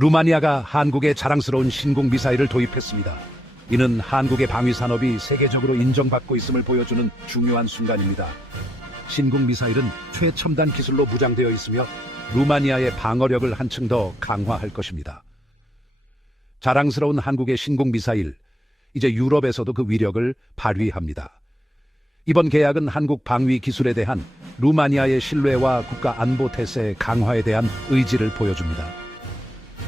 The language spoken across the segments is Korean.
루마니아가 한국에 자랑스러운 신궁 미사일을 도입했습니다. 이는 한국의 방위 산업이 세계적으로 인정받고 있음을 보여주는 중요한 순간입니다. 신궁 미사일은 최첨단 기술로 무장되어 있으며 루마니아의 방어력을 한층 더 강화할 것입니다. 자랑스러운 한국의 신궁 미사일, 이제 유럽에서도 그 위력을 발휘합니다. 이번 계약은 한국 방위 기술에 대한 루마니아의 신뢰와 국가 안보 태세 강화에 대한 의지를 보여줍니다.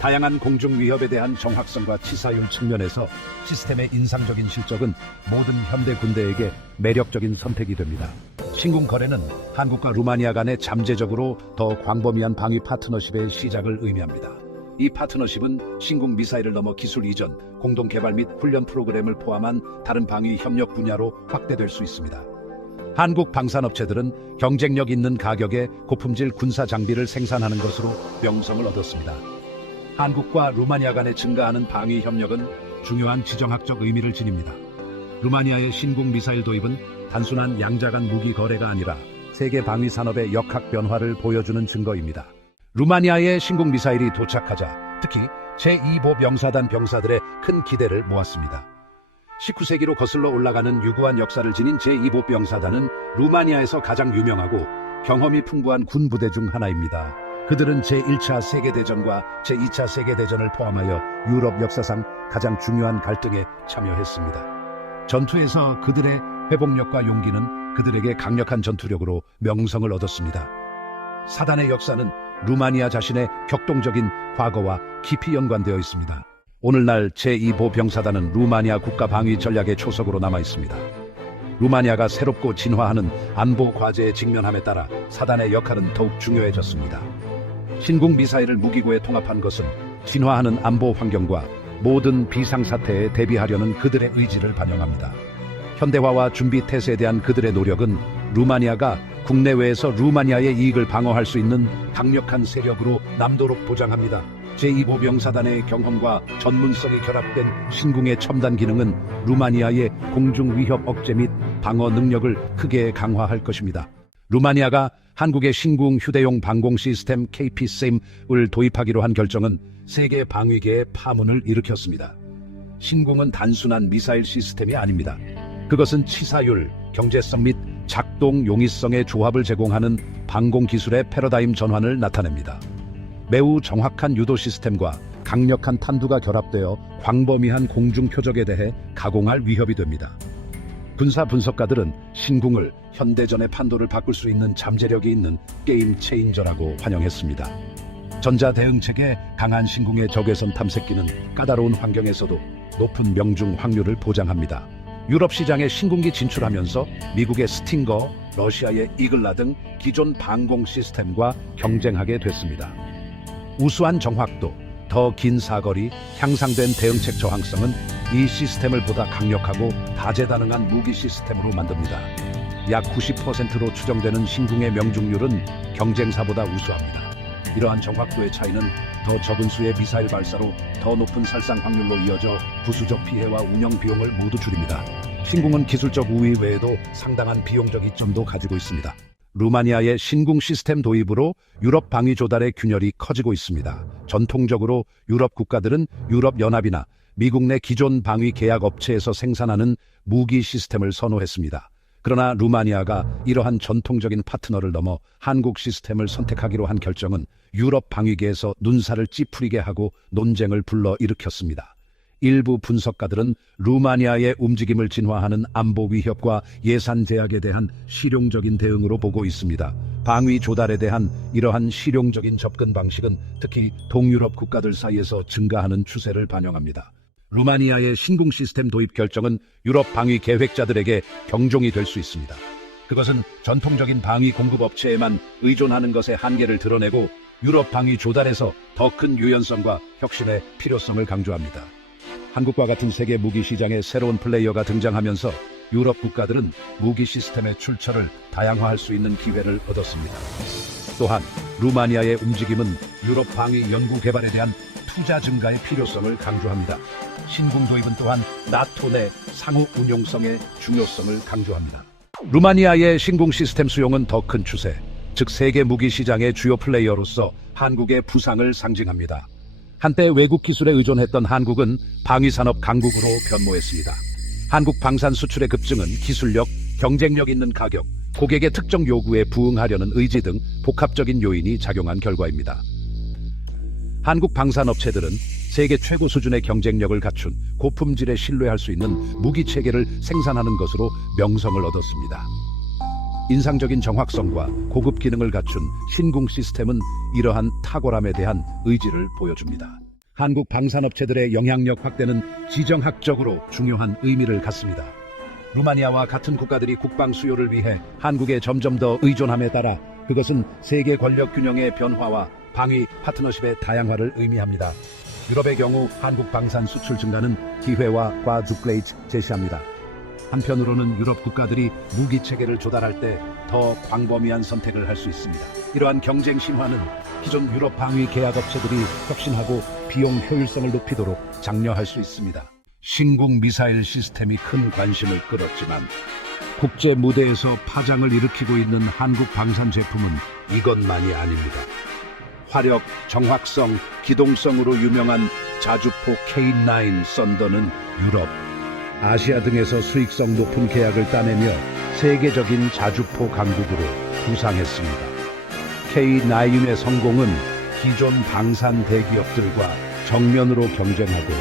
다양한 공중 위협에 대한 정확성과 치사율 측면에서 시스템의 인상적인 실적은 모든 현대 군대에게 매력적인 선택이 됩니다. 신궁 거래는 한국과 루마니아 간의 잠재적으로 더 광범위한 방위 파트너십의 시작을 의미합니다. 이 파트너십은 신궁 미사일을 넘어 기술 이전, 공동 개발 및 훈련 프로그램을 포함한 다른 방위 협력 분야로 확대될 수 있습니다. 한국 방산업체들은 경쟁력 있는 가격에 고품질 군사 장비를 생산하는 것으로 명성을 얻었습니다. 한국과 루마니아 간의 증가하는 방위 협력은 중요한 지정학적 의미를 지닙니다. 루마니아의 신궁 미사일 도입은 단순한 양자 간 무기 거래가 아니라 세계 방위 산업의 역학 변화를 보여주는 증거입니다. 루마니아의 신궁 미사일이 도착하자 특히 제2보 병사단 병사들의 큰 기대를 모았습니다. 19세기로 거슬러 올라가는 유구한 역사를 지닌 제2보 병사단은 루마니아에서 가장 유명하고 경험이 풍부한 군 부대 중 하나입니다. 그들은 제1차 세계대전과 제2차 세계대전을 포함하여 유럽 역사상 가장 중요한 갈등에 참여했습니다. 전투에서 그들의 회복력과 용기는 그들에게 강력한 전투력으로 명성을 얻었습니다. 사단의 역사는 루마니아 자신의 격동적인 과거와 깊이 연관되어 있습니다. 오늘날 제2보 병사단은 루마니아 국가 방위 전략의 초석으로 남아 있습니다. 루마니아가 새롭고 진화하는 안보 과제에 직면함에 따라 사단의 역할은 더욱 중요해졌습니다. 신궁 미사일을 무기고에 통합한 것은 진화하는 안보 환경과 모든 비상사태에 대비하려는 그들의 의지를 반영합니다. 현대화와 준비 태세에 대한 그들의 노력은 루마니아가 국내외에서 루마니아의 이익을 방어할 수 있는 강력한 세력으로 남도록 보장합니다. 제2보 병사단의 경험과 전문성이 결합된 신궁의 첨단 기능은 루마니아의 공중 위협 억제 및 방어 능력을 크게 강화할 것입니다. 루마니아가 한국의 신궁 휴대용 방공 시스템 KPSAM을 도입하기로 한 결정은 세계 방위계의 파문을 일으켰습니다. 신궁은 단순한 미사일 시스템이 아닙니다. 그것은 치사율, 경제성 및 작동 용이성의 조합을 제공하는 방공 기술의 패러다임 전환을 나타냅니다. 매우 정확한 유도 시스템과 강력한 탄두가 결합되어 광범위한 공중 표적에 대해 가공할 위협이 됩니다. 군사 분석가들은 신궁을 현대전의 판도를 바꿀 수 있는 잠재력이 있는 게임 체인저라고 환영했습니다. 전자대응책에 강한 신궁의 적외선 탐색기는 까다로운 환경에서도 높은 명중 확률을 보장합니다. 유럽 시장에 신궁기 진출하면서 미국의 스팅거, 러시아의 이글라 등 기존 방공 시스템과 경쟁하게 됐습니다. 우수한 정확도, 더 긴 사거리, 향상된 대응책 저항성은 이 시스템을 보다 강력하고 다재다능한 무기 시스템으로 만듭니다. 약 90%로 추정되는 신궁의 명중률은 경쟁사보다 우수합니다. 이러한 정확도의 차이는 더 적은 수의 미사일 발사로 더 높은 살상 확률로 이어져 부수적 피해와 운영 비용을 모두 줄입니다. 신궁은 기술적 우위 외에도 상당한 비용적 이점도 가지고 있습니다. 루마니아의 신궁 시스템 도입으로 유럽 방위 조달의 균열이 커지고 있습니다. 전통적으로 유럽 국가들은 유럽연합이나 미국 내 기존 방위 계약 업체에서 생산하는 무기 시스템을 선호했습니다. 그러나 루마니아가 이러한 전통적인 파트너를 넘어 한국 시스템을 선택하기로 한 결정은 유럽 방위계에서 눈살을 찌푸리게 하고 논쟁을 불러일으켰습니다. 일부 분석가들은 루마니아의 움직임을 진화하는 안보 위협과 예산 제약에 대한 실용적인 대응으로 보고 있습니다. 방위 조달에 대한 이러한 실용적인 접근 방식은 특히 동유럽 국가들 사이에서 증가하는 추세를 반영합니다. 루마니아의 신궁 시스템 도입 결정은 유럽 방위 계획자들에게 경종이 될 수 있습니다. 그것은 전통적인 방위 공급 업체에만 의존하는 것의 한계를 드러내고 유럽 방위 조달에서 더 큰 유연성과 혁신의 필요성을 강조합니다. 한국과 같은 세계 무기 시장에 새로운 플레이어가 등장하면서 유럽 국가들은 무기 시스템의 출처를 다양화할 수 있는 기회를 얻었습니다. 또한 루마니아의 움직임은 유럽 방위 연구 개발에 대한 투자 증가의 필요성을 강조합니다. 신궁 도입은 또한 나토 내 상호 운용성의 중요성을 강조합니다. 루마니아의 신궁 시스템 수용은 더 큰 추세, 즉 세계 무기 시장의 주요 플레이어로서 한국의 부상을 상징합니다. 한때 외국 기술에 의존했던 한국은 방위산업 강국으로 변모했습니다. 한국 방산 수출의 급증은 기술력, 경쟁력 있는 가격, 고객의 특정 요구에 부응하려는 의지 등 복합적인 요인이 작용한 결과입니다. 한국 방산업체들은 세계 최고 수준의 경쟁력을 갖춘 고품질에 신뢰할 수 있는 무기 체계를 생산하는 것으로 명성을 얻었습니다. 인상적인 정확성과 고급 기능을 갖춘 신궁 시스템은 이러한 탁월함에 대한 의지를 보여줍니다. 한국 방산업체들의 영향력 확대는 지정학적으로 중요한 의미를 갖습니다. 루마니아와 같은 국가들이 국방 수요를 위해 한국에 점점 더 의존함에 따라 그것은 세계 권력 균형의 변화와 방위 파트너십의 다양화를 의미합니다. 유럽의 경우 한국 방산 수출 증가는 기회와 과두플레이트 제시합니다. 한편으로는 유럽 국가들이 무기 체계를 조달할 때 더 광범위한 선택을 할 수 있습니다. 이러한 경쟁 신화는 기존 유럽 방위 계약 업체들이 혁신하고 비용 효율성을 높이도록 장려할 수 있습니다. 신궁 미사일 시스템이 큰 관심을 끌었지만 국제 무대에서 파장을 일으키고 있는 한국 방산 제품은 이것만이 아닙니다. 화력, 정확성, 기동성으로 유명한 자주포 K9 썬더는 유럽, 아시아 등에서 수익성 높은 계약을 따내며 세계적인 자주포 강국으로 부상했습니다. K9의 성공은 기존 방산 대기업들과 정면으로 경쟁하고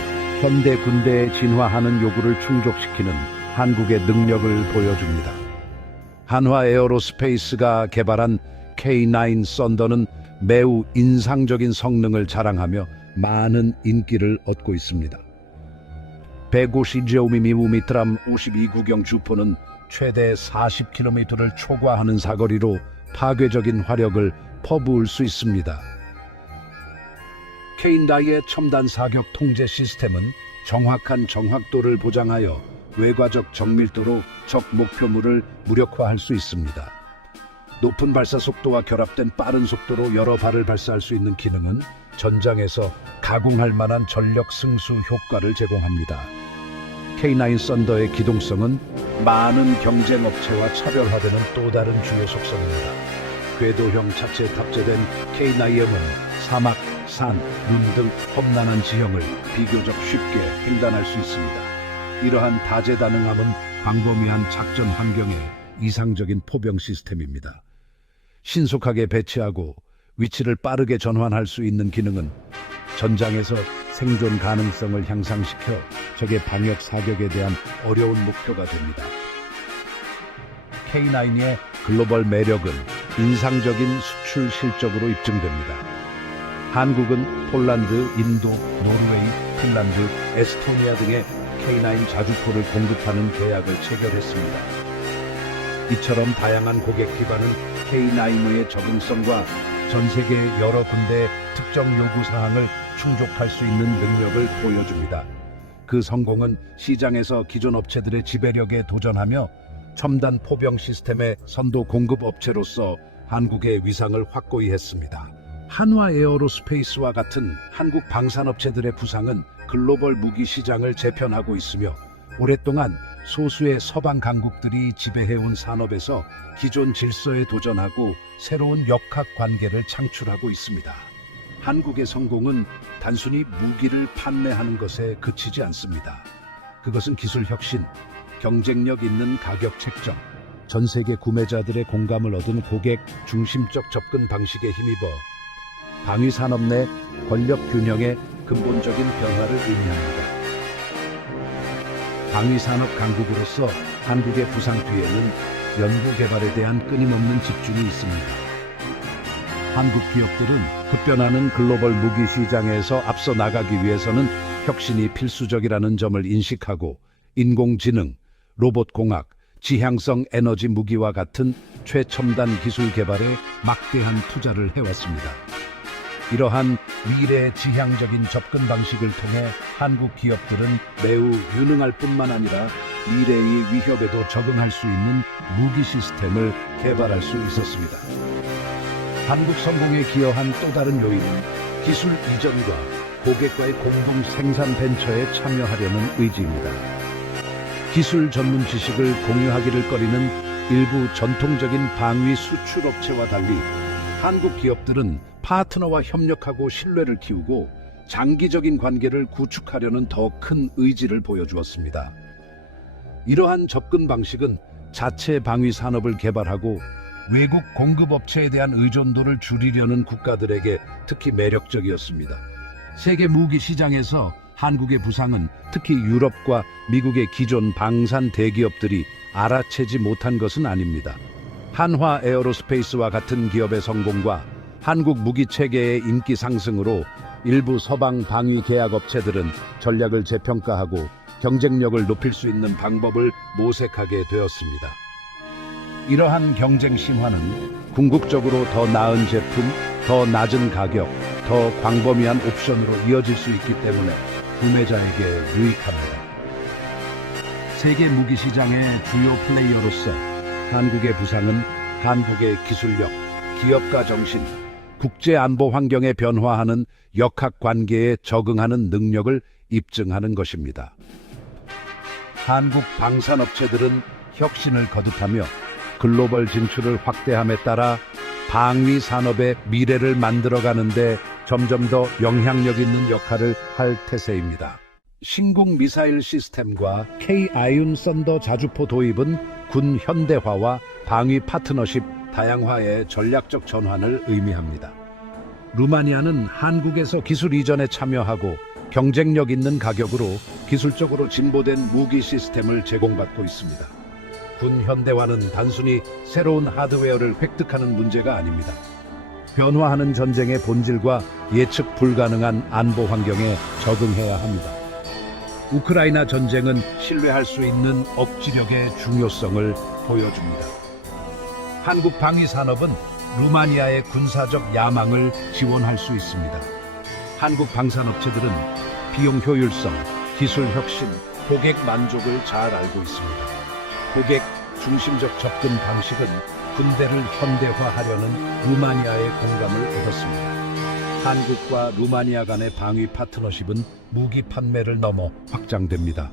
현대 군대에 진화하는 요구를 충족시키는 한국의 능력을 보여줍니다. 한화 에어로스페이스가 개발한 K9 썬더는 매우 인상적인 성능을 자랑하며 많은 인기를 얻고 있습니다. 150제곱미터람 52구경 주포는 최대 40km를 초과하는 사거리로 파괴적인 화력을 퍼부을 수 있습니다. K9의 첨단 사격 통제 시스템은 정확한 정확도를 보장하여 외과적 정밀도로 적 목표물을 무력화할 수 있습니다. 높은 발사 속도와 결합된 빠른 속도로 여러 발을 발사할 수 있는 기능은 전장에서 가공할 만한 전력 승수 효과를 제공합니다. K9 썬더의 기동성은 많은 경쟁 업체와 차별화되는 또 다른 주요 속성입니다. 궤도형 차체에 탑재된 K9은 사막, 산, 눈 등 험난한 지형을 비교적 쉽게 횡단할 수 있습니다. 이러한 다재다능함은 광범위한 작전 환경에 이상적인 포병 시스템입니다. 신속하게 배치하고 위치를 빠르게 전환할 수 있는 기능은 전장에서 생존 가능성을 향상시켜 적의 방역 사격에 대한 어려운 목표가 됩니다. K9의 글로벌 매력은 인상적인 수출 실적으로 입증됩니다. 한국은 폴란드, 인도, 노르웨이, 핀란드, 에스토니아 등의 K9 자주포를 공급하는 계약을 체결했습니다. 이처럼 다양한 고객 기반은 K9의 적응성과 전 세계 여러 군데의 특정 요구 사항을 충족할 수 있는 능력을 보여줍니다. 그 성공은 시장에서 기존 업체들의 지배력에 도전하며 첨단 포병 시스템의 선도 공급 업체로서 한국의 위상을 확고히 했습니다. 한화 에어로스페이스와 같은 한국 방산업체들의 부상은 글로벌 무기 시장을 재편하고 있으며 오랫동안 소수의 서방 강국들이 지배해온 산업에서 기존 질서에 도전하고 새로운 역학 관계를 창출하고 있습니다. 한국의 성공은 단순히 무기를 판매하는 것에 그치지 않습니다. 그것은 기술 혁신, 경쟁력 있는 가격 책정, 전 세계 구매자들의 공감을 얻은 고객 중심적 접근 방식에 힘입어 방위 산업 내 권력 균형의 근본적인 변화를 의미합니다. 방위 산업 강국으로서 한국의 부상 뒤에는 연구 개발에 대한 끊임없는 집중이 있습니다. 한국 기업들은 급변하는 글로벌 무기 시장에서 앞서 나가기 위해서는 혁신이 필수적이라는 점을 인식하고 인공지능, 로봇공학, 지향성 에너지 무기와 같은 최첨단 기술 개발에 막대한 투자를 해왔습니다. 이러한 미래 지향적인 접근 방식을 통해 한국 기업들은 매우 유능할 뿐만 아니라 미래의 위협에도 적응할 수 있는 무기 시스템을 개발할 수 있었습니다. 한국 성공에 기여한 또 다른 요인은 기술 이전과 고객과의 공동 생산 벤처에 참여하려는 의지입니다. 기술 전문 지식을 공유하기를 꺼리는 일부 전통적인 방위 수출업체와 달리 한국 기업들은 파트너와 협력하고 신뢰를 키우고 장기적인 관계를 구축하려는 더 큰 의지를 보여주었습니다. 이러한 접근 방식은 자체 방위 산업을 개발하고 외국 공급업체에 대한 의존도를 줄이려는 국가들에게 특히 매력적이었습니다. 세계 무기 시장에서 한국의 부상은 특히 유럽과 미국의 기존 방산 대기업들이 알아채지 못한 것은 아닙니다. 한화 에어로스페이스와 같은 기업의 성공과 한국 무기 체계의 인기 상승으로 일부 서방 방위 계약 업체들은 전략을 재평가하고 경쟁력을 높일 수 있는 방법을 모색하게 되었습니다. 이러한 경쟁 심화는 궁극적으로 더 나은 제품, 더 낮은 가격, 더 광범위한 옵션으로 이어질 수 있기 때문에 구매자에게 유익합니다. 세계 무기 시장의 주요 플레이어로서 한국의 부상은 한국의 기술력, 기업가 정신, 국제 안보 환경에 변화하는 역학 관계에 적응하는 능력을 입증하는 것입니다. 한국 방산업체들은 혁신을 거듭하며 글로벌 진출을 확대함에 따라 방위 산업의 미래를 만들어가는데 점점 더 영향력 있는 역할을 할 태세입니다. 신궁 미사일 시스템과 K-아이온 썬더 자주포 도입은 군 현대화와 방위 파트너십 다양화의 전략적 전환을 의미합니다. 루마니아는 한국에서 기술 이전에 참여하고 경쟁력 있는 가격으로 기술적으로 진보된 무기 시스템을 제공받고 있습니다. 군 현대화는 단순히 새로운 하드웨어를 획득하는 문제가 아닙니다. 변화하는 전쟁의 본질과 예측 불가능한 안보 환경에 적응해야 합니다. 우크라이나 전쟁은 신뢰할 수 있는 억지력의 중요성을 보여줍니다. 한국 방위 산업은 루마니아의 군사적 야망을 지원할 수 있습니다. 한국 방산업체들은 비용 효율성, 기술 혁신, 고객 만족을 잘 알고 있습니다. 고객 중심적 접근 방식은 군대를 현대화하려는 루마니아의 공감을 얻었습니다. 한국과 루마니아 간의 방위 파트너십은 무기 판매를 넘어 확장됩니다.